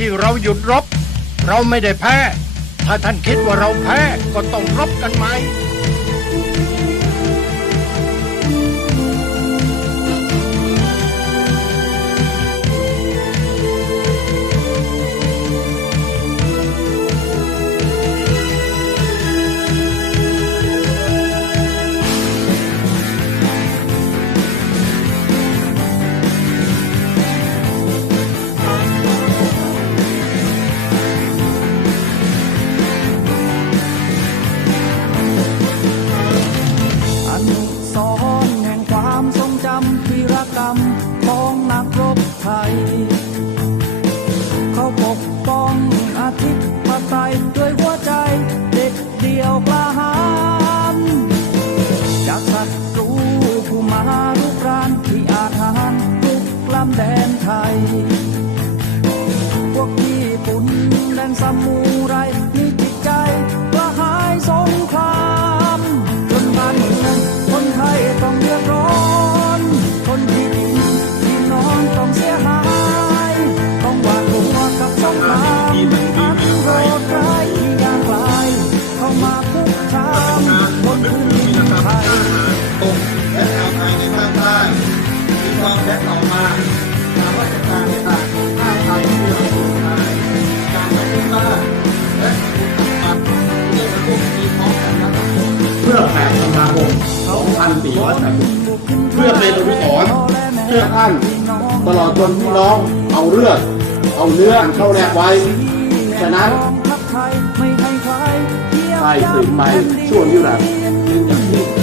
ที่เราหยุดรบ เราไม่ได้แพ้ ถ้าท่านคิดว่าเราแพ้ก็ต้องรบกันไหม ปกป้องอาทิตย์ปไตยด้วยหัวใจ เด็กเดียวกล้าหาญจากศัตรูผู้มารุกรานที่อาถรรพ์ลุกล้ำแดนไทย พวกญี่ปุ่นแดนสมูาวไทยในภาคใต้มีความแตกต่างมาตามมาตรการในการท่าไทยที่เราสูญหายการไม่ขึ้นบ้านและปัดเรื่องระบบมีพร้อมกันนะครับเพื่อแผ่ธรรมาคม2480เพื่อเป็นอนุสรณ์เพื่อท่านตลอดจนพี่น้องเอาเลือดเอาเนื้อเข้าแลกไว้ฉะนั้นใครสืบไปช่วงนิรันดร์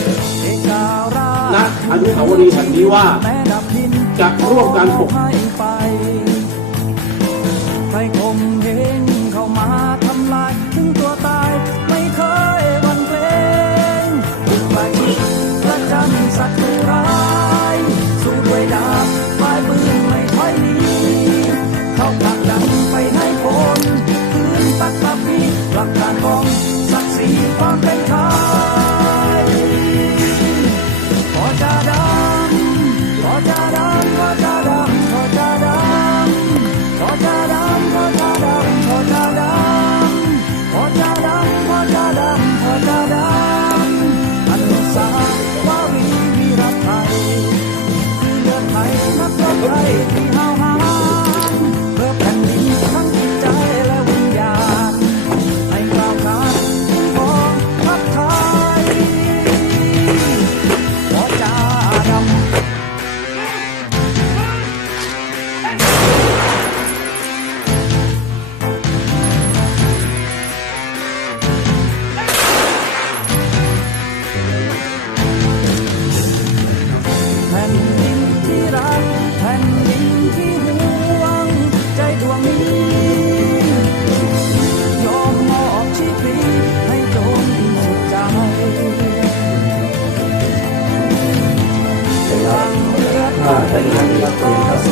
อนุสาวรีย์แห่งนี้ว่า จะร่วมกันปกใครคมเหงเขามาทำลายถึงตัวตายไม่เคยวันเพลงไปประจันสัตว์ร้ายสู้ด้วยดาบไม้ปืนไม่ค่อยดีเข้าปักดันไปให้พ้นคืนปักปักพีหลักการของศักดิ์ศรีความเป็นไทย ไปนับรถไปที่เฮา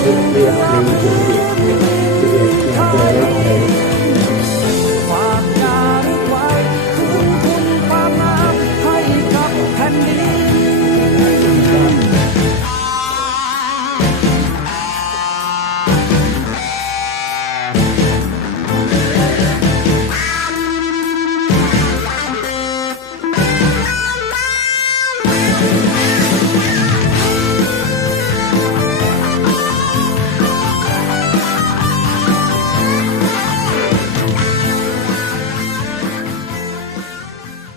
Itu 有